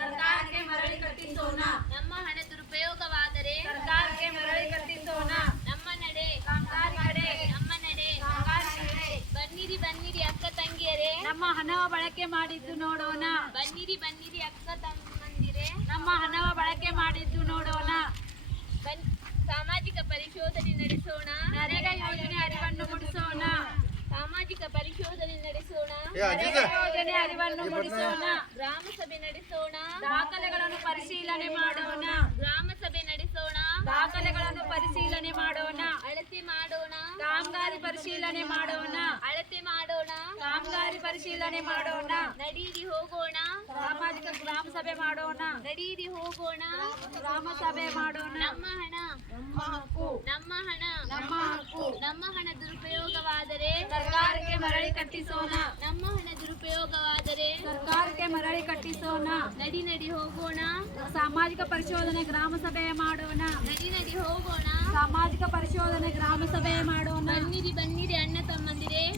ಸರ್ಕಾರಕ್ಕೆ ಮರಳಿ ಕಟ್ಟಿಸೋಣ. ನಮ್ಮ ಹಣ ದುರುಪಯೋಗವಾದರೆ ಸರ್ಕಾರಕ್ಕೆ ಮರಳಿ ಕಟ್ಟಿಸೋಣ. ನಮ್ಮ ನಡೆ ನಡೆ ನಮ್ಮ ನಡೆ. ಬನ್ನಿರಿ ಬನ್ನಿರಿ ಅಕ್ಕ ತಂಗಿಯರೇ. ನಮ್ಮ ಹಣ ಬಳಕೆ ಮಾಡಿದ್ದು ನೋಡೋಣ. ಬನ್ನಿರಿ ಬನ್ನಿರಿ ಅಕ್ಕ ತಂಗಿರೆ ನಮ್ಮ ಹಣವ ಬಳಕೆ ಮಾಡಿದ್ದು ನೋಡೋಣ. ಸಾಮಾಜಿಕ ಪರಿಶೋಧನೆ ನಡೆಸೋಣ. ಯೋಜನೆ ಅರಿವನ್ನು ಮೂಡಿಸೋಣ. ಗ್ರಾಮ ಸಭೆ ನಡೆಸೋಣ. ದಾಖಲೆಗಳನ್ನು ಪರಿಶೀಲನೆ ಮಾಡೋಣ. ಗ್ರಾಮ ಸಭೆ ನಡೆಸೋಣ. ದಾಖಲೆಗಳನ್ನು ಪರಿಶೀಲನೆ ಮಾಡೋಣ. ಅಳತೆ ಮಾಡೋಣ. ಕಾಮಗಾರಿ ಪರಿಶೀಲನೆ ಮಾಡೋಣ. ಅಳತೆ ಮಾಡೋಣ. ಕಾಮಗಾರಿ ಪರಿಶೀಲನೆ ಮಾಡೋಣ. ನಡೀರಿ ಹೋಗೋಣ. ಸಾಮಾಜಿಕ ಗ್ರಾಮ ಸಭೆ ಮಾಡೋಣ. ನಡೀರಿ ಹೋಗೋಣ. ಗ್ರಾಮ ಸಭೆ ಮಾಡೋಣ. ನಮ್ಮ ಹಣ. ನಮ್ಮ ಹಕ್ಕು. ನಮ್ಮ ಹಣ ನಮ್ಮ ಹಕ್ಕು ನಮ್ಮ ಹಣ ದುರುಪಯೋಗವಾದರೆ ಸರ್ಕಾರಕ್ಕೆ ಮರಳಿ ಕಟ್ಟಿಸೋಣ. ನಮ್ಮ ಹಣ ದುರುಪಯೋಗವಾದರೆ ಸರ್ಕಾರಕ್ಕೆ ಮರಳಿ ಕಟ್ಟಿಸೋಣ. ನಡಿ ನಡಿ ಹೋಗೋಣ. ಸಾಮಾಜಿಕ ಪರಿಶೋಧನೆ ಗ್ರಾಮ ಸಭೆ ಮಾಡೋಣ. ನಡಿ ನಡಿ ಹೋಗೋಣ. ಸಾಮಾಜಿಕ ಪರಿಶೋಧನೆ ಗ್ರಾಮ ಸಭೆ ಮಾಡೋಣ. ಬನ್ನಿರಿ